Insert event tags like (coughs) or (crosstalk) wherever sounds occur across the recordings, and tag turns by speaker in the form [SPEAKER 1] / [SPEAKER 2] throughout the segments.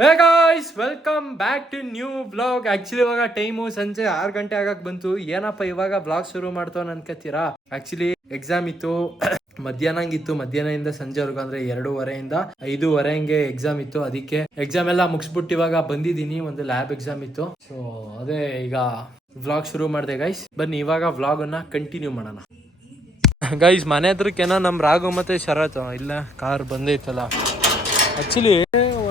[SPEAKER 1] Hey guys welcome back to new blog actually ಇವಾಗ time ಸಂಜೆ ಆರು ಗಂಟೆ ಆಗಕ್ ಬಂತು. ಏನಪ್ಪ ಇವಾಗ ಬ್ಲಾಗ್ ಶುರು ಮಾಡ್ತಾವ ಅನ್ಕೋತೀರಾ ಆಕ್ಚುಲಿ ಎಕ್ಸಾಮ್ ಇತ್ತು (coughs) ಮಧ್ಯಾಹ್ನ ಇತ್ತು. ಮಧ್ಯಾಹ್ನದಿಂದ ಸಂಜೆವರೆಗೂ ಅಂದ್ರೆ ಎರಡೂವರೆಯಿಂದ ಐದೂವರೆ ಹಂಗೆ ಎಕ್ಸಾಮ್ ಇತ್ತು. ಅದಕ್ಕೆ ಎಕ್ಸಾಮ್ ಎಲ್ಲ ಮುಗಿಸ್ಬಿಟ್ಟು ಇವಾಗ ಬಂದಿದ್ದೀನಿ. ಒಂದು ಲ್ಯಾಬ್ ಎಕ್ಸಾಮ್ ಇತ್ತು. ಸೊ ಅದೇ ಈಗ ವ್ಲಾಗ್ ಶುರು ಮಾಡಿದೆ ಗೈಸ್ ಬನ್ನಿ, ಇವಾಗ ವ್ಲಾಗನ್ನು ಕಂಟಿನ್ಯೂ ಮಾಡೋಣ. ಗೈಸ್ ಮನೆ ಹತ್ರಕ್ಕೇನೋ ನಮ್ಮ ರಾಘು ಮತ್ತೆ ಶರತ್. ಇಲ್ಲ ಕಾರ್ ಬಂದೈತಲ್ಲ. ಆಕ್ಚುಲಿ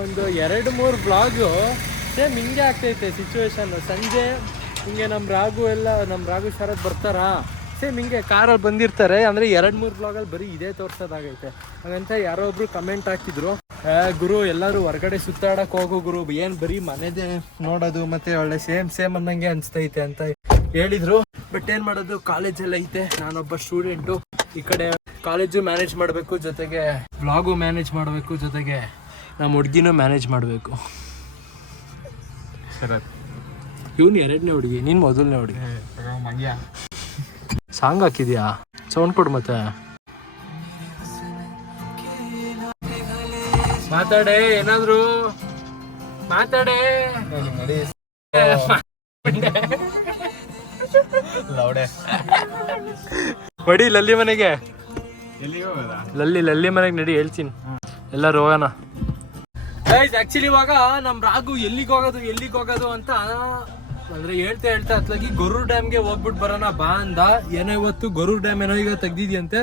[SPEAKER 1] ಒಂದು ಎರಡು ಮೂರು ಬ್ಲಾಗು ಸೇಮ್ ಹಿಂಗೆ ಆಗ್ತೈತೆ ಸಿಚುವೇಶನ್ ಸಂಜೆ ಹಿಂಗೆ ನಮ್ಮ ರಾಘು ಎಲ್ಲ ನಮ್ಮ ರಾಘು ಶರತ್ ಬರ್ತಾರಾ? ಸೇಮ್ ಹಿಂಗೆ ಕಾರಲ್ಲಿ ಬಂದಿರ್ತಾರೆ. ಅಂದರೆ ಎರಡು ಮೂರು ಬ್ಲಾಗಲ್ಲಿ ಬರೀ ಇದೇ ತೋರ್ಸೋದಾಗೈತೆ. ಹಾಗಂತ ಯಾರೋ ಒಬ್ರು ಕಮೆಂಟ್ ಹಾಕಿದ್ರು. "ಏ, ಗುರು ಎಲ್ಲರೂ ಹೊರಗಡೆ ಸುತ್ತಾಡಕ್ಕೆ ಹೋಗು ಗುರು. ಏನು ಬರೀ ಮನೆದೇ ನೋಡೋದು ಮತ್ತೆ ಒಳ್ಳೆ ಸೇಮ್ ಸೇಮ್ ಅನ್ನಂಗೆ ಅನಿಸ್ತೈತೆ ಅಂತ ಹೇಳಿದ್ರು. ಬಟ್ ಏನು ಮಾಡೋದು? ಕಾಲೇಜಲ್ಲಿ ಐತೆ. ನಾನೊಬ್ಬ ಸ್ಟೂಡೆಂಟು ಈ ಕಡೆ ಕಾಲೇಜು ಮ್ಯಾನೇಜ್ ಮಾಡಬೇಕು ಜೊತೆಗೆ ಬ್ಲಾಗು ಮ್ಯಾನೇಜ್ ಮಾಡಬೇಕು ಜೊತೆಗೆ. ನಮ್ಮ ಹುಡುಗಿನೂ ಮ್ಯಾನೇಜ್ ಮಾಡಬೇಕು. ಇವನು ಎರಡನೇ ಹುಡುಗಿ ನೀನು ಮೊದಲನೇ ಹುಡುಗಿ. ಸಾಂಗ್ ಹಾಕಿದ್ಯಾ? ಸೌಂಡ್ ಕೊಡು ಮತ್ತೆ. ಮಾತಾಡೆ ಏನಾದ್ರು? ಮಾತಾಡೆ. ಬಡಿ ಲಲ್ಲಿ ಮನೆಗೆ. ಲಲ್ಲಿ ಲಲ್ಲಿ ಮನೆಗೆ ನಡಿ ಹೇಳ್ತೀನಿ. ಎಲ್ಲರೂ ಹೋಗೋಣ ಗೈಸ್ ಆಕ್ಚುಲಿ ಇವಾಗ ನಮ್ ರಾಗು ಎಲ್ಲಿಗೆ ಹೋಗೋದು ಎಲ್ಲಿಗೆ ಹೋಗೋದು ಅಂತ ಅಂದ್ರೆ ಹೇಳ್ತಾ ಹೇಳ್ತಾ ಅತ್ಲಾಗಿ ಗೊರೂರ್ ಡ್ಯಾಮ್ಗೆ ಹೋಗ್ಬಿಟ್ಟು ಬರೋಣ ಬಾ ಅಂದ. ಏನೋ ಇವತ್ತು ಗೊರೂರ್ ಡ್ಯಾಮ್ ಏನೋ ಈಗ ತೆಗ್ದಿದ್ಯಂತೆ.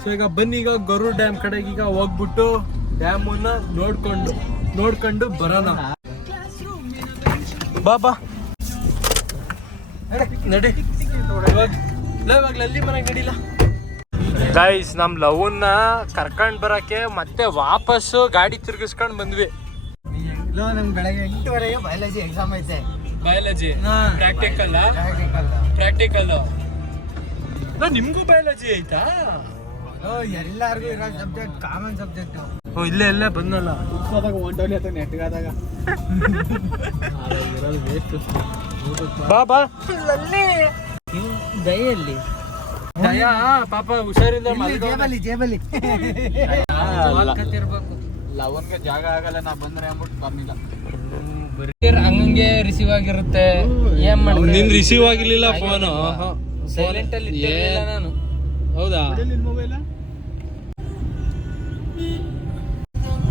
[SPEAKER 1] ಸೊ ಈಗ ಬನ್ನಿ ಈಗ ಗೊರೂರ್ ಡ್ಯಾಮ್ ಕಡೆಗೆ ಈಗ ಹೋಗ್ಬಿಟ್ಟು ಡ್ಯಾಮನ್ನ ನೋಡ್ಕೊಂಡು ನೋಡ್ಕೊಂಡು ಬರೋಣ. ಬಾ ಬಾ. ನಡಿ. ಇವಾಗ ಲಲ್ಲಿ ಮನೆಗೆ ನಡಿಲ್ಲ ಗೈಸ್ ನಮ್ಮ ಲವ್ನ ಕರ್ಕೊಂಡು ಬರಕ್ಕೆ ಮತ್ತೆ ವಾಪಸ್ಸು ಗಾಡಿ ತಿರುಗಿಸ್ಕೊಂಡು ಬಂದ್ವಿ.
[SPEAKER 2] ನಮ್ ಬೆಳಗ್ಗೆ ಎಂಟುವರೆಗೆ ಬಯಾಲಜಿ ಎಕ್ಸಾಮ್ ಐತೆ.
[SPEAKER 1] ಬಯಾಲಜಿ ಪ್ರಾಕ್ಟಿಕಲ್ ಪ್ರಾಕ್ಟಿಕಲ್ ನಾ ನಿಮ್ಗೂ ಬಯಾಲಜಿ ಐತಾ?
[SPEAKER 2] ಓ, ಎಲ್ಲಾರ್ಗು ಇರೋ ಸಬ್ಜೆಕ್ಟ್ ಕಾಮನ್ ಸಬ್ಜೆಕ್ಟ್
[SPEAKER 1] ಓ ಇಲ್ಲೇ ಎಲ್ಲ ಬಂದಲ್ಲ?
[SPEAKER 2] ಹೊಂಟೋಲಿ ಅಥವಾ ನೆಟ್ಗಾದಾಗ
[SPEAKER 1] ಬಾ ಬಾ.
[SPEAKER 2] ದಯಲ್ಲಿ
[SPEAKER 1] ದಯಾ ಪಾಪ ಹುಷಾರಿಂದ
[SPEAKER 2] ಜೇಬಲ್ಲಿ ಜೇಬಲ್ಲಿ.
[SPEAKER 3] ಲವನ್ಗೆ ಜಾಗ ಆಗಲ್ಲ ನಾ ಬಂದ್ರೆ ಅಂದ್ಬಿಟ್ಟು ಬರ್ಲಿಲ್ಲ
[SPEAKER 2] ಹಂಗಂಗೆ ರಿಸೀವ್ ಆಗಿರುತ್ತೆ. ಏನ್
[SPEAKER 1] ನಿನ್ ರಿಸೀವ್ ಆಗಿರ್ಲಿಲ್ಲ ಫೋನ್
[SPEAKER 2] ಸೈಲೆಂಟ್ ಅಲ್ಲಿ ಇಟ್ಟಿರ್ಲಿಲ್ಲ ನಾನು.
[SPEAKER 1] ಹೌದಾ?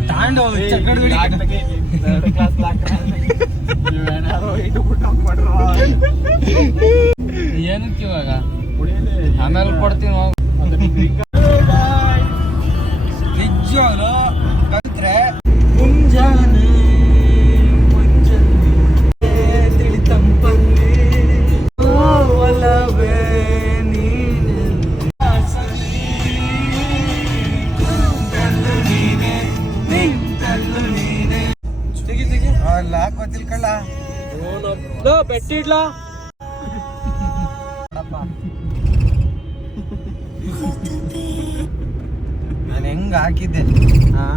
[SPEAKER 2] ತಾಂಡು ಚಕ್ಕಡ್ ಬಿಡಿ. ಏನಕ್ಕೆ ಇವಾಗ? ಆಮೇಲೆ ಕೊಡ್ತೀನಿ ಹೋಗು.
[SPEAKER 1] ಬೆಟ್ಟಿಡ್ಲಾ
[SPEAKER 2] ನಾನು ಹೆಂಗ್ ಹಾಕಿದ್ದೆ? ಹಾ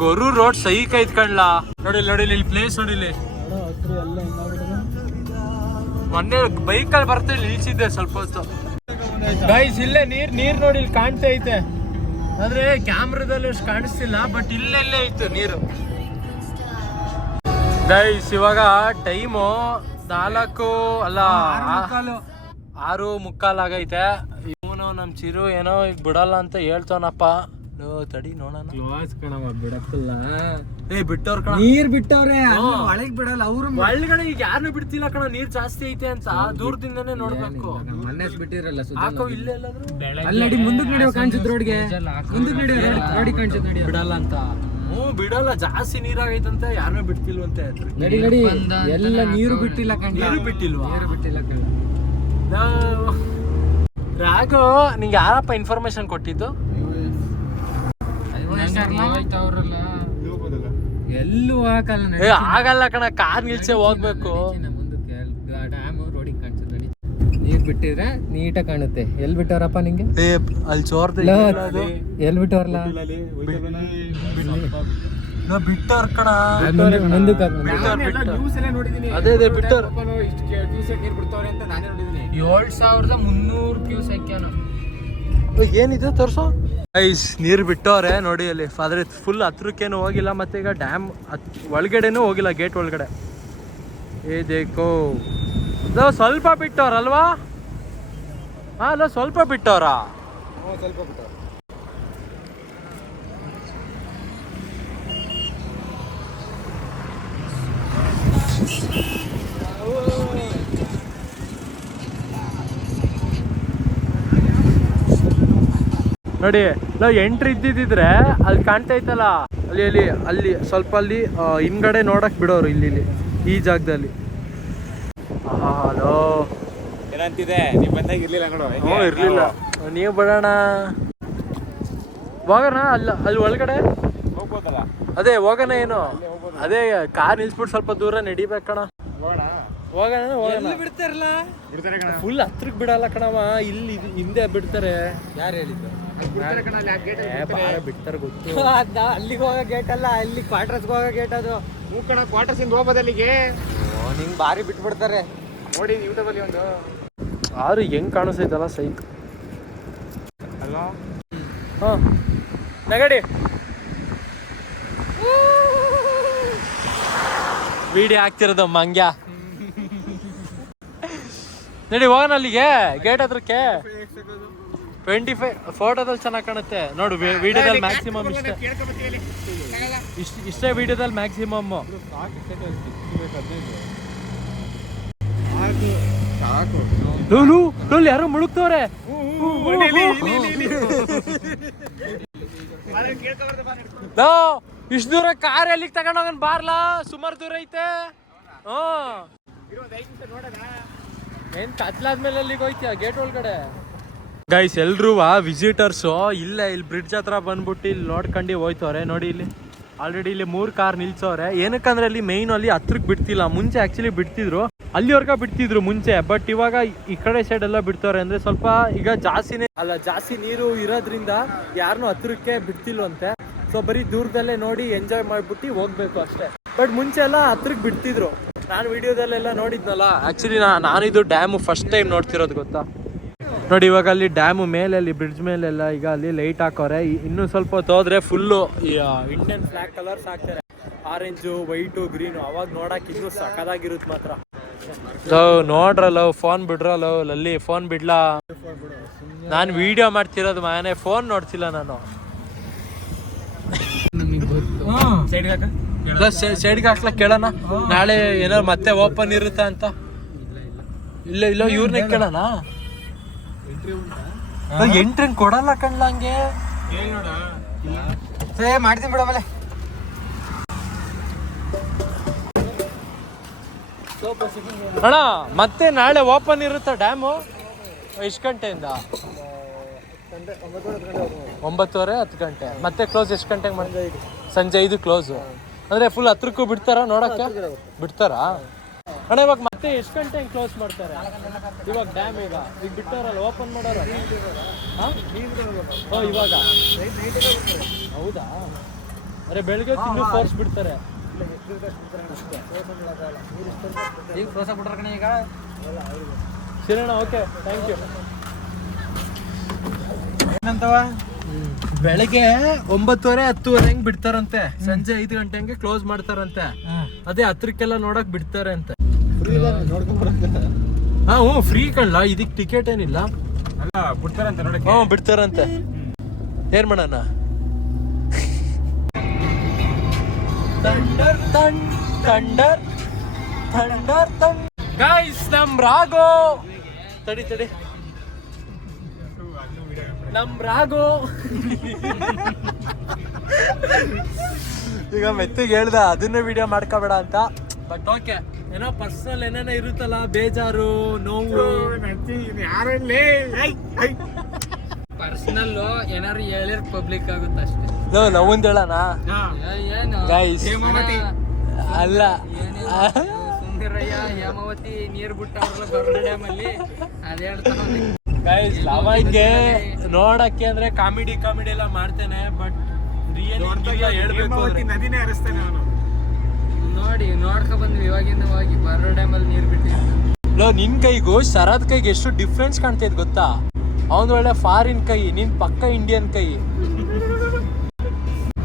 [SPEAKER 1] ಗೊರು ರೋಡ್ ಸಹಿ ಕೈತ್ಕಣ್ಲಾ ನೋಡಿ ನೋಡಿ ಇಲ್ಲಿ ಪ್ಲೇಸ್ ನೋಡಿ ಇಲ್ಲಿ ಮೊನ್ನೆ ಬೈಕಲ್ಲಿ ಬರ್ತಾ ಇಲ್ಲಿ ನಿಲ್ಸಿದ್ದೆ ಸ್ವಲ್ಪ ಹೊತ್ತು. ಗೈಸ್ ಇಲ್ಲೇ ನೀರ್ ನೀರ್ ನೋಡಿ ಇಲ್ಲಿ ಕಾಣ್ತಾ ಐತೆ. ಆದ್ರೆ ಕ್ಯಾಮ್ರಾದಲ್ಲಿ ಅಷ್ಟು ಕಾಣಿಸ್ತಿಲ್ಲ ಬಟ್ ಇಲ್ಲೆಲ್ಲೇ ಇತ್ತು ನೀರು. ಗೈಸ್ ಇವಾಗ ಟೈಮು ನಾಲ್ಕು ಅಲ್ಲ, ಆರು ಮುಕ್ಕಾಲ್ ಆಗೈತೆ. ಇವನು ನಮ್ ಚಿರು ಏನೋ ಈಗ ಬಿಡಲ್ಲ ಅಂತ ಹೇಳ್ತಾನಪ್ಪ. ತಡಿ ನೋಡೋಣ.
[SPEAKER 2] ಬಿಡಕ್ಕಿಲ್ಲ.
[SPEAKER 1] ಏ ಬಿಟ್ಟವ್ರ ಕಣ.
[SPEAKER 2] ನೀರ್ ಬಿಟ್ಟವ್ರೆ
[SPEAKER 1] ಹ್ಞೂ.
[SPEAKER 2] ಒಳಗ್ ಬಿಡಲ್ಲ ಅವ್ರು
[SPEAKER 1] ಒಳಗಡೆ ಈಗ ಯಾರನ್ನೂ ಬಿಡ್ತಿಲ್ಲ ಕಣ ನೀರ್ ಜಾಸ್ತಿ ಐತೆ ಅಂತ ದೂರದಿಂದನೇ ನೋಡ್ಬೇಕು.
[SPEAKER 2] ಮೊನ್ನೆ ಬಿಟ್ಟಿರಲ್ಲ
[SPEAKER 1] ಹಾಕೋ ಇಲ್ಲೇ ಎಲ್ಲಾದ್ರೂ?
[SPEAKER 2] ಅಲ್ಲಿ ನಡಿ ಮುಂದಕ್ಕೆ ನಡೆಯೋ ಕಾಣಿಸುತ್ತೆ ರೋಡ್ಗೆ. ಮುಂದಕ್ಕೆ ನಡೆಯೋ ರೋಡ್ ಗಾಡಿ ಕಾಣಿಸುತ್ತೆ ನಡಿ.
[SPEAKER 1] ಬಿಡಲ್ಲ ಅಂತ. ಹ್ಞೂ ಬಿಡಲ್ಲ ಜಾಸ್ತಿ ನೀರಾಗೈತಂತೆ ಯಾರನ್ನೂ ಬಿಡ್ತಿಲ್ವಂತೆ.
[SPEAKER 2] ನಡಿ ನಡಿ. ಎಲ್ಲ ನೀರು ಬಿಟ್ಟಿಲ್ಲ ಕಣ
[SPEAKER 1] ನೀರು ಬಿಟ್ಟಿಲ್ವಾ?
[SPEAKER 2] ನೀರು ಬಿಟ್ಟಿಲ್ಲ ಕಣ
[SPEAKER 1] ನಾವು- ರಾಘು ನಿಂಗೆ ಯಾರಪ್ಪ ಇನ್ಫಾರ್ಮೇಶನ್ ಕೊಟ್ಟಿದ್ದು?
[SPEAKER 2] ಎಲ್ಲೂ ಹಾಕಲ್ಲ ನಡಿ.
[SPEAKER 1] ಏ ಆಗಲ್ಲ ಕಣ ಕಾರ್ ನಿಲ್ಸೆ ಹೋಗ್ಬೇಕು
[SPEAKER 2] ಮುಂದಕ್ಕೆ ಡ್ಯಾಮ್ ರೋಡಿಗೆ ಕಾಣಿಸುತ್ತೆ ನೀರ್ ಬಿಟ್ಟಿದ್ರೆ ನೀಟಾಗಿ ಕಾಣುತ್ತೆ ಎಲ್ಲಿ ಬಿಟ್ಟವ್ರಪ್ಪ ನಿಂಗೆ
[SPEAKER 1] ಏ ಅಲ್ಲಿ ಚೋರ್ದ
[SPEAKER 2] ಎಲ್ಲಿ ಬಿಟ್ಟವ್ರಲ್ಲ
[SPEAKER 1] ಬಿಟ್ಟವ್ರ ಕಣ
[SPEAKER 2] ಮುಂದಕ್ಕೆ ಹಾಕು.
[SPEAKER 1] ನೀರು. ಅದೇ ಅದೇ ಬಿಟ್ಟವ್ರ
[SPEAKER 2] ಏಳು ಸಾವಿರದ ಮುನ್ನೂರು ಕ್ಯೂಸೆಕ್ ಏನೋ
[SPEAKER 1] ಏನಿದೆ ತೋರ್ಸು ಐಸ್ ನೀರು ಬಿಟ್ಟವ್ರೆ ನೋಡಿ ಅಲ್ಲಿ. ಆದ್ರೆ ಫುಲ್ ಹತ್ರಕ್ಕೇನು ಹೋಗಿಲ್ಲ ಮತ್ತೆ ಈಗ ಡ್ಯಾಮ್ ಒಳಗಡೆನೂ ಹೋಗಿಲ್ಲ ಗೇಟ್ ಒಳಗಡೆ. ಏ, ದೇಕೋ. ಸ್ವಲ್ಪ ಬಿಟ್ಟವ್ರಲ್ವಾ? ಹಾ ಅಲ್ಲ ಸ್ವಲ್ಪ ಬಿಟ್ಟವ್ರಾ?
[SPEAKER 3] ಸ್ವಲ್ಪ ಬಿಟ್ಟು
[SPEAKER 1] ನೋಡಿ ನಾವು ಎಂಟ್ರಿ ಇದ್ದಿದ್ರೆ ಅಲ್ಲಿ ಕಾಣ್ತಾ ಇತ್ತಲ್ಲ? ಅಲ್ಲಿ ಅಲ್ಲಿ ಅಲ್ಲಿ ಸ್ವಲ್ಪ ಅಲ್ಲಿ ಹಿಂಗಡೆ ಹಿಂದ್ಗಡೆ ನೋಡಕ್ ಬಿಡೋರು ಇಲ್ಲಿ ಇಲ್ಲಿ ಈ ಜಾಗದಲ್ಲಿ. ಹಲೋ.
[SPEAKER 3] ಏನಂತಿದೆ? ನೀವ್ ಬಂದಾಗ ಇರ್ಲಿಲ್ಲ ನೋಡು.
[SPEAKER 1] ಹ್ಞೂ ಇರ್ಲಿಲ್ಲ. ನೀವು ಬಿಡೋಣ ಹೋಗೋಣ ಅಲ್ಲ ಅಲ್ಲಿ ಒಳಗಡೆ?
[SPEAKER 3] ಹೋಗ್ಬೋದಲ್ಲ?
[SPEAKER 1] ಅದೇ ಹೋಗೋಣ ಏನು? ಅದೇ ಕಾರ್ ನಿಲ್ಸ್ಬಿಟ್ಟು ಸ್ವಲ್ಪ ದೂರ ನಡಿಬೇಕಣ
[SPEAKER 3] ಹೋಗೋಣ?
[SPEAKER 1] ಹೋಗೋಣ
[SPEAKER 2] ಬಿಡ್ತಾರಲ್ಲ
[SPEAKER 3] ಬಿಡ್ತಾರೆ ಕಣ.
[SPEAKER 1] ಫುಲ್ ಹತ್ರಕ್ ಬಿಡಲ್ಲ ಕಣವ ಇಲ್ಲಿ ಇದು ಹಿಂದೆ ಬಿಡ್ತಾರೆ.
[SPEAKER 2] ಯಾರು ಹೇಳಿದ್ದು?
[SPEAKER 3] ಬಿಡ್ತಾರೆ.
[SPEAKER 1] ಗೊತ್ತು. (laughs)
[SPEAKER 2] ಅಲ್ಲಿಗೆ ಹೋಗೋ ಗೇಟ್ ಅಲ್ಲ ಅಲ್ಲಿ ಕ್ವಾರ್ಟರ್ಸ್ಗೆ ಹೋಗೋ ಗೇಟ್ ಅದು.
[SPEAKER 3] ಹ್ಞೂ ಕಣ ಕ್ವಾರ್ಟರ್ಸ್ ಇಂದ ಹೋಗ್ಬೋದು ಅಲ್ಲಿಗೆ
[SPEAKER 2] ನಿಂಗೆ ಭಾರಿ ಬಿಟ್ಬಿಡ್ತಾರೆ.
[SPEAKER 3] ನೋಡಿ ಯೂಟ್ಯೂಬ್ ಅಲ್ಲಿ ಒಂದು.
[SPEAKER 1] ಆರು ಹೆಂಗ್ ಕಾಣಿಸ್ತೈತಲ್ಲ ಸೈಕ್
[SPEAKER 3] ಹಲೋ
[SPEAKER 1] ಹಾ ನಗಡಿ. ವಿಡಿಯೋ ಹಾಕ್ತಿರೋದು ಮಂಗ್ಯ. ನಡಿ ಹೋಗೋಣ ಅಲ್ಲಿಗೆ. ಗೇಟ್ ಹತ್ರಕ್ಕೆ. ಟ್ವೆಂಟಿ ಫೈವ್ ಫೋಟೋದಲ್ಲಿ ಚೆನ್ನಾಗಿ ಕಾಣುತ್ತೆ. ನೋಡು ವಿಡಿಯೋದಲ್ಲಿ ಮ್ಯಾಕ್ಸಿಮಮ್ ಇಷ್ಟೇ. ಇಷ್ಟ ಇಷ್ಟೇ ವಿಡಿಯೋದಲ್ಲಿ ಮ್ಯಾಕ್ಸಿಮಮ್ ಲೂಲು ಲೂಲ್ ಯಾರೋ ಮುಳುಗ್ತವ್ರೆ. ಲೋ ಇಷ್ಟು ದೂರ ಕಾರ್ ಎಲ್ಲಿಗೆ ತಗೊಂಡೋಗನ್ ಬಾರ್ಲಾ? ಸುಮಾರು ದೂರ ಐತೆ. ಹ್ಮ್ ಏನ್ ಕತ್ಲಾದ್ಮೇಲೆ ಅಲ್ಲಿಗೆ ಹೋಯ್ತೀಯ? ಗೇಟ್ ಒಳಗಡೆ? ಗೈಸ್ ಎಲ್ರೂ ವಿಸಿಟರ್ಸು ಇಲ್ಲೇ, ಇಲ್ಲಿ ಬ್ರಿಡ್ಜ್ ಹತ್ರ ಬಂದ್ಬಿಟ್ಟು ಇಲ್ಲಿ ನೋಡ್ಕೊಂಡು ಹೋಯ್ತವ್ರೆ. ನೋಡಿ ಇಲ್ಲಿ ಆಲ್ರೆಡಿ ಇಲ್ಲಿ ಮೂರು ಕಾರ್ ನಿಲ್ಸವ್ರೆ. ಏನಕ್ಕಂದ್ರೆ ಅಲ್ಲಿ ಮೈನ್ ಅಲ್ಲಿ ಹತ್ರಕ್ಕೆ ಬಿಡ್ತಿಲ್ಲ. ಮುಂಚೆ ಆ್ಯಕ್ಚುಲಿ ಬಿಡ್ತಿದ್ರು. ಅಲ್ಲಿವರ್ಗ ಬಿಡ್ತಿದ್ರು ಮುಂಚೆ. ಬಟ್ ಇವಾಗ ಈ ಕಡೆ ಸೈಡ್ ಎಲ್ಲ ಬಿಡ್ತವ್ರೆ ಅಂದ್ರೆ ಸ್ವಲ್ಪ ಈಗ ಜಾಸ್ತಿನೇ, ಅಲ್ಲ ಜಾಸ್ತಿ ನೀರು ಇರೋದ್ರಿಂದ ಯಾರನ್ನು ಹತ್ರಕ್ಕೆ ಬಿಡ್ತಿಲ್ವಂತೆ. ಸೊ ಬರೀ ದೂರದಲ್ಲೇ ನೋಡಿ ಎಂಜಾಯ್ ಮಾಡ್ಬಿಟ್ಟು ಹೋಗ್ಬೇಕು ಅಷ್ಟೇ. ಬಟ್ ಮುಂಚೆ ಎಲ್ಲ ಹತ್ರಕ್ಕೆ ಬಿಡ್ತಿದ್ರು. ನಾನು ವಿಡಿಯೋದಲ್ಲೆಲ್ಲ ನೋಡಿದ್ನಲ್ಲ ಆಕ್ಚುಲಿ ನಾನಿದು ಡ್ಯಾಮ್ ಫಸ್ಟ್ ಟೈಮ್ ನೋಡ್ತಿರೋದು ಗೊತ್ತಾ? ನೋಡಿ ಇವಾಗ ಅಲ್ಲಿ ಡ್ಯಾಮ್ ಮೇಲೆ ಅಲ್ಲಿ ಬ್ರಿಡ್ಜ್ ಮೇಲೆಲ್ಲ ಈಗ ಅಲ್ಲಿ ಲೈಟ್ ಹಾಕೋರೆ. ಇನ್ನು ಸ್ವಲ್ಪ ಹೊತ್ತು ಹೋದ್ರೆ ಫುಲ್ಲು ಇಂಡಿಯನ್ ಫ್ಲಾಗ್ ಕಲರ್ಸ್ ಹಾಕ್ತಾರೆ. ಆರೆಂಜು ವೈಟು ಗ್ರೀನು ಅವಾಗ ನೋಡಕ್ ಇನ್ನೂ ಸಕದಾಗಿರುತ್ತೆ ಮಾತ್ರ. ಲವ್ ನೋಡ್ರಲ್ಲ ಫೋನ್ ಬಿಡ್ರಲ್ಲ ಲಲ್ಲಿ ಫೋನ್ ಬಿಡ್ಲಾ? ನಾನು ವಿಡಿಯೋ ಮಾಡ್ತಿರೋದು ಮನೆ ಫೋನ್ ನೋಡ್ತಿಲ್ಲ ನಾನು. ಸೈಡ್ಗೆ ಹಾಕ್ಲಾ ಕೇಳೋಣ. ನಾಳೆ ಏನಾರು ಮತ್ತೆ ಓಪನ್ ಇರುತ್ತೆ ಅಂತ? ಇಲ್ಲ ಇಲ್ಲ. ಇವ್ರನ್ನ ಕೇಳೋಣ. ಎಂಟ್ರಿ ಕೊಡಲ್ಲ ಕಣ್ಲ ಹಂಗೆ.
[SPEAKER 2] ಏ ಮಾಡ್ತೀನಿ ಬಿಡ ಆಮೇಲೆ.
[SPEAKER 1] ಅಣ್ಣ ಮತ್ತೆ ನಾಳೆ ಓಪನ್ ಇರುತ್ತೆ ಡ್ಯಾಮು ಎಷ್ಟು ಗಂಟೆಯಿಂದ? ಒಂಬತ್ತುವರೆ ಹತ್ತು ಗಂಟೆ. ಮತ್ತೆ ಕ್ಲೋಸ್ ಎಷ್ಟು ಗಂಟೆಗೆ ಮಾಡಿದ್ರೆ ಸಂಜೆ ಐದು ಕ್ಲೋಸು ಅಂದ್ರೆ ಫುಲ್ ಹತ್ರಕ್ಕೂ ಬಿಡ್ತಾರಾ ನೋಡಕ್ಕೆ? ಬಿಡ್ತಾರಾ? ಅಣ್ಣ ಇವಾಗ ಮತ್ತೆ ಎಷ್ಟು ಗಂಟೆಗೆ ಕ್ಲೋಸ್ ಮಾಡ್ತಾರೆ? ಇವಾಗ ಡ್ಯಾಮ್ ಈಗ. ಈಗ ಬಿಟ್ಟಾರಲ್ಲ ಓಪನ್ ಮಾಡೋರು? ಹಾ? ಓ ಇವಾಗ? ಹೌದಾ? ಅರೆ ಬೆಳಗ್ಗೆ ಇನ್ನೂ ಫೋರ್ಸ್ ಬಿಡ್ತಾರೆ.
[SPEAKER 2] ಈಗ ಕ್ಲೋಸ್ ಆಗ್ಬಿಟ್ರ ಕಣ ಈಗ?
[SPEAKER 1] ಸಿರೋಣ ಓಕೆ ಥ್ಯಾಂಕ್ ಯು
[SPEAKER 3] ಏನಂತವ?
[SPEAKER 1] ಬೆಳಗ್ಗೆ ಒಂಬತ್ತುವರೆ ಹತ್ತುವರೆ ಹಂಗ್ ಬಿಡ್ತಾರಂತೆ. ಸಂಜೆ ಐದು ಗಂಟೆ ಹಂಗೆ ಕ್ಲೋಸ್ ಮಾಡ್ತಾರಂತೆ. ಅದೇ ಹತ್ರಕ್ಕೆಲ್ಲ ನೋಡಕ್ ಬಿಡ್ತಾರೆ ಅಂತೆ ಹಾ ಹ್ಞೂ ಫ್ರೀ ಕಣ್ಲ ಇದಕ್ಕೆ ಟಿಕೆಟ್ ಏನಿಲ್ಲ.
[SPEAKER 3] ಅಲ್ಲ ಬಿಡ್ತಾರಂತೆ ನೋಡಕ್ಕೆ.
[SPEAKER 1] ಹ್ಞೂ ಬಿಡ್ತಾರಂತೆ. ಏನ್ ಮಾಡೋಣ? ಥಂಡರ್ ತಂಡ್ ಥಂಡರ್ ಥಂಡರ್ ಥಂಡ್. ಗೈಸ್ ನಮ್ ರಾಗೋ ತಡಿ ತಡಿ. ನಮ್ ರಾಗೋ ಈಗ ಮೆತ್ತಿಗೆ ಹೇಳ್ದ ಅದನ್ನೇ ವಿಡಿಯೋ ಮಾಡ್ಕೋಬೇಡ ಅಂತ. ಬಟ್ ಓಕೆ ಏನೋ ಪರ್ಸನಲ್ ಏನೇನೋ ಇರುತ್ತಲ್ಲ ಬೇಜಾರು ನೋವು.
[SPEAKER 3] ಯಾರಲ್ಲಿ
[SPEAKER 2] ಪರ್ಸನಲ್ ಏನಾರು ಹೇಳಿರ್ ಪಬ್ಲಿಕ್ ಆಗುತ್ತೆ ಅಷ್ಟೇ.
[SPEAKER 1] ನೋ ಹೇಳೋಣ?
[SPEAKER 2] ಏನು?
[SPEAKER 1] ಗೈಸ್. ಅಲ್ಲ.
[SPEAKER 2] ಸುಂದರಯ್ಯ ಹೇಮಾವತಿ ನೀರ್ ಬಿಟ್ಟವ್ರಲ್ಲ ಡ್ಯಾಮ್ ಅಲ್ಲಿ. ಅದ್ ಹೇಳ್ತಾನ
[SPEAKER 1] ಗೈಸ್ ಲವಂಗೆ ನೋಡಕ್ಕೆ ಅಂದ್ರೆ ಕಾಮಿಡಿ ಕಾಮಿಡಿ ಎಲ್ಲ ಮಾಡ್ತೇನೆ ಬಟ್ ರಿಯಲ್ ಹೇಳ್ಬೇಕು
[SPEAKER 3] ನದಿನೇ ಹರಿಸ್ತೇನೆ ಅವನು.
[SPEAKER 2] ನೋಡಿ ನೋಡ್ಕೊ ಬಂದ್ವಿ. ಇವಾಗಿಂದ ಹೋಗಿ ಬರೋ ಡ್ಯಾಮ್ ಅಲ್ಲಿ ನೀರ್ ಬಿಟ್ಟಿದ್ವಿ
[SPEAKER 1] ಲೋ ನಿನ್ ಕೈಗೂ ಶರತ್ ಕೈಗೆ ಎಷ್ಟು ಡಿಫ್ರೆನ್ಸ್ ಕಾಣ್ತೈತೆ ಗೊತ್ತಾ? ಅವನ್ ಒಳ್ಳೆ ಫಾರಿನ್ ಕೈ ನಿನ್ ಪಕ್ಕ ಇಂಡಿಯನ್ ಕೈ.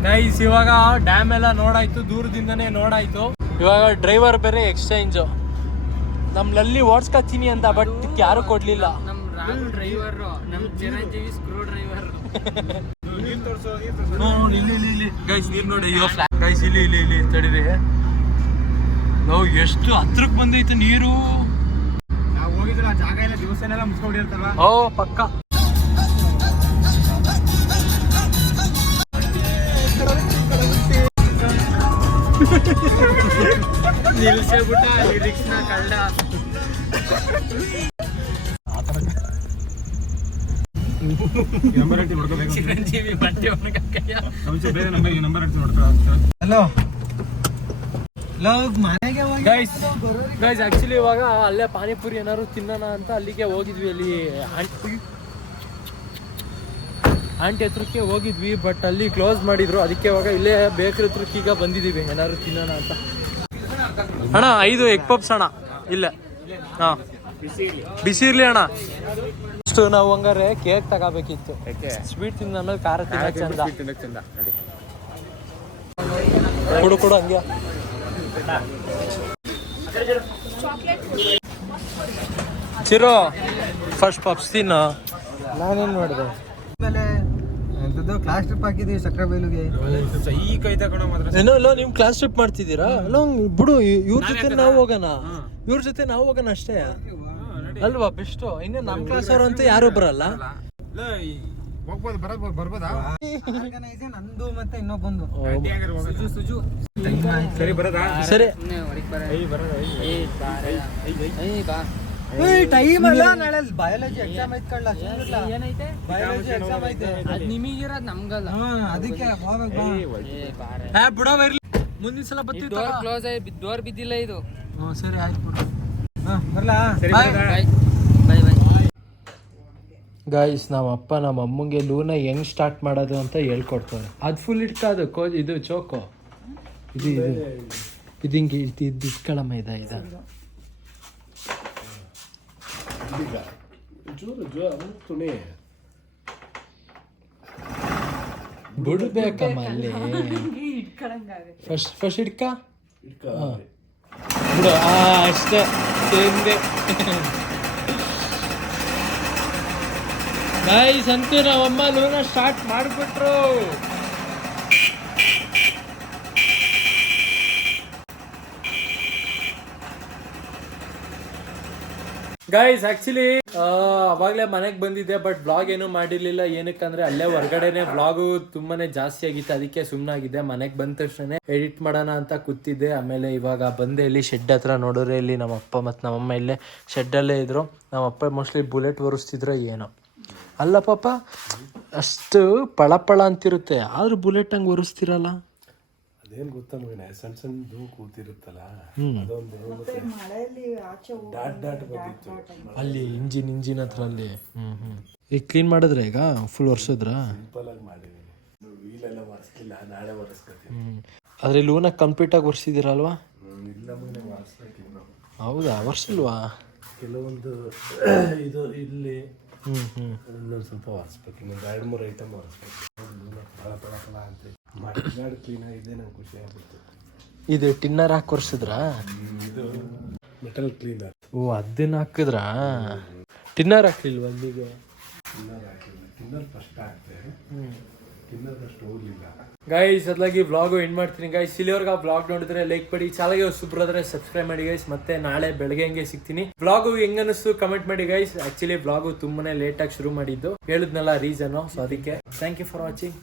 [SPEAKER 1] ನೈಸ್ ಇವಾಗ ಡ್ಯಾಮ್ ಎಲ್ಲ ನೋಡಾಯ್ತು ದೂರದಿಂದನೇ ನೋಡಾಯ್ತು. ಇವಾಗ ಡ್ರೈವರ್ ಬೇರೆ ಎಕ್ಸ್ಚೇಂಜ್ ನಮ್ ಲಲ್ಲಿ ಓಡ್ಸ್ಕತ್ತೀನಿ ಅಂತ ಬಟ್ ಯಾರು ಕೊಡ್ಲಿಲ್ಲ.
[SPEAKER 2] ನಮ್ ಡ್ರೈವರ್ ನಮ್ ಚಿರಂಜೀವಿ ಸ್ಕ್ರೂ ಡ್ರೈವರ್
[SPEAKER 1] ಗೈಸ್ ನೀರ್ ನೋಡಿ ಗೈಸ್ ಇಲ್ಲಿ ಇಲ್ಲಿ ಇಲ್ಲಿ ತಡೀರಿ. ನಾವು ಎಷ್ಟು ಹತ್ರಕ್ಕೆ ಬಂದೈತೆ ನೀರು?
[SPEAKER 3] ನಾವು ಹೋಗಿದ್ರೆ ಆ ಜಾಗ ಎಲ್ಲ ದಿವಸನೆಲ್ಲ ಮುಚ್ಕೊಂಡಿರ್ತಾರ
[SPEAKER 1] ಓ ಪಕ್ಕ.
[SPEAKER 2] ನಿಲ್ಸೇಬಿಟ್ಟ ಲಿರಿಕ್ಸ್ನ ಕಳ್ಳ.
[SPEAKER 3] ನಂಬರ್ ಹೇಳ್ತೀನಿ ನೋಡ್ಕೋಬೇಕು.
[SPEAKER 2] ಚಿರಂಜೀವಿ ಬಟ್ಟೆ
[SPEAKER 3] ಬೇರೆ ನಂಬರ್ ನಂಬರ್ ಹೇಳ್ತೀನಿ ನೋಡ್ಕೊ
[SPEAKER 1] ಹಲೋ ಗೈಸ್ ಗೈಸ್ ಆಕ್ಚುಲಿ ಇವಾಗ ಅಲ್ಲೇ ಪಾನಿಪುರಿ ಏನಾದ್ರು ತಿನ್ನೋಣ ಅಂತ ಅಲ್ಲಿಗೆ ಹೋಗಿದ್ವಿ ಅಲ್ಲಿ ಆಂಟಿ ಆಂಟಿ ಹತ್ರಕ್ಕೆ ಹೋಗಿದ್ವಿ ಬಟ್ ಅಲ್ಲಿ ಕ್ಲೋಸ್ ಮಾಡಿದ್ರು. ಅದಕ್ಕೆ ಇವಾಗ ಇಲ್ಲೇ ಬೇಕ್ರಿ ಹತ್ರಕ್ಕೆ ಈಗ ಬಂದಿದೀವಿ ಏನಾದ್ರು ತಿನ್ನೋಣ ಅಂತ. ಅಣ್ಣ ಐದು ಎಗ್ ಪಪ್ಸ್ ಅಣ್ಣ ಇಲ್ಲ. ಹಾ. ಬಿಸಿ ಇರಲಿ ಅಣ್ಣ. ಅಷ್ಟು ನಾವು ಹಂಗಾರೆ ಕೇಕ್ ತಗೋಬೇಕಿತ್ತು. ಸ್ವೀಟ್ ತಿಂದ ಆಮೇಲೆ ಖಾರ ತಿನ್ನೋಕೆ ಚಂದ. ಕೊಡು ಕೊಡು ಹಂಗೆ. ಚಿರೋ ಫಸ್ಟ್ ಪಪ್ಸ್ ತಿನ್ನ. ನಾನೇನ್ ಮಾಡಿದೆ?
[SPEAKER 2] ಆಮೇಲೆ ಕ್ಲಾಸ್ ಟ್ರಿಪ್ ಹಾಕಿದ್ವಿ ಸಕ್ಕರೆ ಬೈಲುಗೆ.
[SPEAKER 3] ಈ ಕೈ ತಗೊಂಡ ಮಾತ್ರ
[SPEAKER 1] ಏನೋ ಅಲ್ಲ ನಿಮ್ ಕ್ಲಾಸ್ ಟ್ರಿಪ್ ಮಾಡ್ತಿದ್ದೀರಾ? ಅಲ್ಲ ಬಿಡು ಇವ್ರ ಜೊತೆ ನಾವು ಹೋಗೋಣ. ಇವ್ರ ಜೊತೆ ನಾವು ಹೋಗೋಣ ಅಷ್ಟೇ. ಅಲ್ವಾ ಬೆಸ್ಟ್ ಇನ್ನೇ ನಮ್ ಕ್ಲಾಸ್ ಅವ್ರು ಅಂತ ಯಾರು ಬರಲ್ಲ?
[SPEAKER 3] ಹೋಗ್ಬೋದು ಬರೋದು ಬರ್ಬೋದಾ?
[SPEAKER 2] ನಂದು ಮತ್ತೆ ಇನ್ನೊಬ್ಬಂದು. ಸುಜು ಸುಜು.
[SPEAKER 3] ಸರಿ ಬರೋದಾ?
[SPEAKER 1] ಸರಿ.
[SPEAKER 2] ಟೈಮ್ ಅಲ್ಲ ನಾಳೆ ಬಯಾಲಜಿ ಎಕ್ಸಾಮ್ ಐತ್ ಕಳ್ಳ
[SPEAKER 4] ಏನೈತೆ?
[SPEAKER 2] ಬಯಾಲಜಿ ಎಕ್ಸಾಮ್ ಐತೆ.
[SPEAKER 4] ಅದ್ ನಿಮಗಿರೋದ್ ನಮ್ಗಲ್ಲ.
[SPEAKER 2] ಹಾ ಅದಕ್ಕೆ
[SPEAKER 1] ಹಾ ಬಿಡೋ. ಇರ್ಲಿ ಮುಂದಿನ ಸಲ ಬರ್ತೀವಿ
[SPEAKER 4] ಡೋರ್ ಕ್ಲೋಸ್ ಆಗಿ ಡೋರ್ ಬಿದ್ದಿಲ್ಲ ಇದು.
[SPEAKER 1] ಹ್ಮ್ ಸರಿ ಆಯ್ತು ಬಿಡು.
[SPEAKER 2] ಹಾ ಬರ್ಲಾ?
[SPEAKER 3] ಸರಿ
[SPEAKER 4] ಬಾಯ್
[SPEAKER 1] ಗಾಯ್ಸ್ ನಮ್ಮ ಅಪ್ಪ ನಮ್ಮ ಅಮ್ಮಂಗೆ ಲೂನ ಹೆಂಗ್ ಸ್ಟಾರ್ಟ್ ಮಾಡೋದು ಅಂತ ಹೇಳ್ಕೊಡ್ತಾರೆ. ಅದು ಫುಲ್ ಇಟ್ಕೋದು ಕೋ ಇದು ಚೋಕೋ. ಇದು ಇದು. ಇದು ಹಿಂಗೆ ಇದು ಇದು ಇಟ್ಕೊಳ್ಳಮ್ಮ ಇದ ಇದ. ಬಿಡ್ಬೇಕಮ್ಮ ಅಲ್ಲಿ. ಫಸ್ಟ್ ಫಸ್ಟ್ ಇಡ್ಕ ಹಾಂ. ಬಿಡು ಆ ಅಷ್ಟೇ (laughs) ತಿಂದೆ ಗೈಸ್ ಅಂತೂ ನಾವಮ್ಮ ಲೋನ ಸ್ಟಾರ್ಟ್ ಮಾಡಿಬಿಟ್ರು ಗೈಸ್ ಆಕ್ಚುಲಿ ಅವಾಗಲೇ ಮನೆಗೆ ಬಂದಿದ್ದೆ ಬಟ್ ಬ್ಲಾಗ್ ಏನು ಮಾಡಿರ್ಲಿಲ್ಲ. ಏನಕ್ಕಂದ್ರೆ ಅಲ್ಲೇ ಹೊರಗಡೆನೆ ಬ್ಲಾಗು ತುಂಬಾನೇ ಜಾಸ್ತಿ ಆಗಿತ್ತು. ಅದಕ್ಕೆ ಸುಮ್ಮನಾಗಿದ್ದೆ ಮನೆಗೆ ಬಂದ ತಕ್ಷಣ ಎಡಿಟ್ ಮಾಡೋಣ ಅಂತ ಕೂತಿದ್ದೆ. ಆಮೇಲೆ ಇವಾಗ ಬಂದೆ ಇಲ್ಲಿ ಶೆಡ್ ಹತ್ರ. ನೋಡಿದ್ರೆ ಇಲ್ಲಿ ನಮ್ಮ ಅಪ್ಪ ಮತ್ತು ನಮ್ಮಮ್ಮ ಇಲ್ಲೇ ಶೆಡ್ಡಲ್ಲೇ ಇದ್ರು. ನಮ್ಮ ಅಪ್ಪ ಮೋಸ್ಟ್ಲಿ ಬುಲೆಟ್ ಒರೆಸ್ತಿದ್ರೋ ಏನೋ. ಅಲ್ಲ ಪಾಪ ಅಷ್ಟು ಪಳಪಳ ಅಂತಿರುತ್ತೆ. ಆದ್ರೂ ಬುಲೆಟ್ ಹಂಗೆ ಒರೆಸ್ತಿರಲ್ಲ?
[SPEAKER 5] ಅದೇನ್ ಗೊತ್ತಾ ಮಗನೇ ಸಣ್ಣ ಸಣ್ಣದು ಕೂತಿರುತ್ತಲ್ಲ. ಅದೊಂದು ಡಾಟ್ ಡಾಟ್ ಬಂದಿತ್ತು.
[SPEAKER 1] ಅಲ್ಲಿ ಇಂಜಿನ್ ಇಂಜಿನ್ ಹತ್ರ ಅಲ್ಲಿ ಹ್ಮ್ ಹ್ಮ್. ಈಗ ಕ್ಲೀನ್ ಮಾಡಿದ್ರೆ ಈಗ? ಫುಲ್ ಒರೆಸಿದ್ರ?
[SPEAKER 5] ಸಿಂಪಲ್ ಆಗಿ ಮಾಡಿದೀನಿ. ವೀಲ್ ಎಲ್ಲ ಒರೆಸ್ತಿಲ್ಲ ನಾಳೆ ಒರೆಸ್ಕೊತೀನಿ.
[SPEAKER 1] ಆದ್ರೆ ಲೂನ ಕಂಪ್ಲೀಟ್ ಆಗಿ ಒರೆಸಿದಿರಲ್ವಾ?
[SPEAKER 5] ಇಲ್ಲ ಮಗನೇ ಒರೆಸ್ಬೇಕಿನ್ನು.
[SPEAKER 1] ಹೌದಾ ಒರೆಸಿಲ್ವಾ?
[SPEAKER 5] ಕೆಲವೊಂದು ಇದು ಇಲ್ಲಿ ಇನ್ನೊಂದು ಸ್ವಲ್ಪ ಒರೆಸ್ಬೇಕು ಇನ್ನೊಂದು ಎರಡು ಮೂರು ಐಟಮ್ ಒರೆಸ್ಬೇಕು ಪಳ ಪಳ ಪಳ ಅಂತ ಮಾಡಿ ಕ್ಲೀನ್ ಆಗಿದೆ ನಂಗೆ ಖುಷಿ ಆಗ್ಬಿಡ್ತು.
[SPEAKER 1] ಇದು ಟಿನ್ನರ್ ಹಾಕಿ ಒರೆಸಿದ್ರಾ?
[SPEAKER 5] ಇದು ಮೆಟಲ್ ಕ್ಲೀನರ್
[SPEAKER 1] ಓ ಅದನ್ನ ಹಾಕಿದ್ರಾ? ಟಿನ್ನರ್ ಹಾಕ್ಲಿಲ್ವಾ ಅಲ್ಲಿಗೆ
[SPEAKER 5] ಟಿನ್ನರ್ ಹಾಕಿಲ್ಲ ಟಿನ್ನರ್ ಫಸ್ಟ್ ಹಾಕ್ತೆ
[SPEAKER 1] ಗೈಸ್ ಅದ್ಲಾಗಿ ವ್ಲಾಗು ಎಂಡ್ ಮಾಡ್ತೀನಿ. ಗೈಸ್ ಇಲ್ಲಿವರೆಗೆ ಆ ವ್ಲಾಗ್ ನೋಡಿದ್ರೆ ಲೈಕ್ ಮಾಡಿ ಚಾಲಾಗೆ ಸುಬ್ರದ್ರೆ ಸಬ್ಸ್ಕ್ರೈಬ್ ಮಾಡಿ ಗೈಸ್ ಮತ್ತೆ ನಾಳೆ ಬೆಳಗ್ಗೆ ಹಂಗೆ ಸಿಗ್ತೀನಿ. ವ್ಲಾಗು ಹೆಂಗನಿಸ್ತು ಕಮೆಂಟ್ ಮಾಡಿ ಗೈಸ್ ಆಕ್ಚುಲಿ ಬ್ಲಾಗ್ ತುಂಬಾನೇ ಲೇಟ್ ಆಗಿ ಶುರು ಮಾಡಿದ್ದು. ಹೇಳಿದ್ನಲ್ಲ ರೀಸನ್ ಸೊ ಅದಕ್ಕೆ ಥ್ಯಾಂಕ್ ಯು ಫಾರ್ ವಾಚಿಂಗ್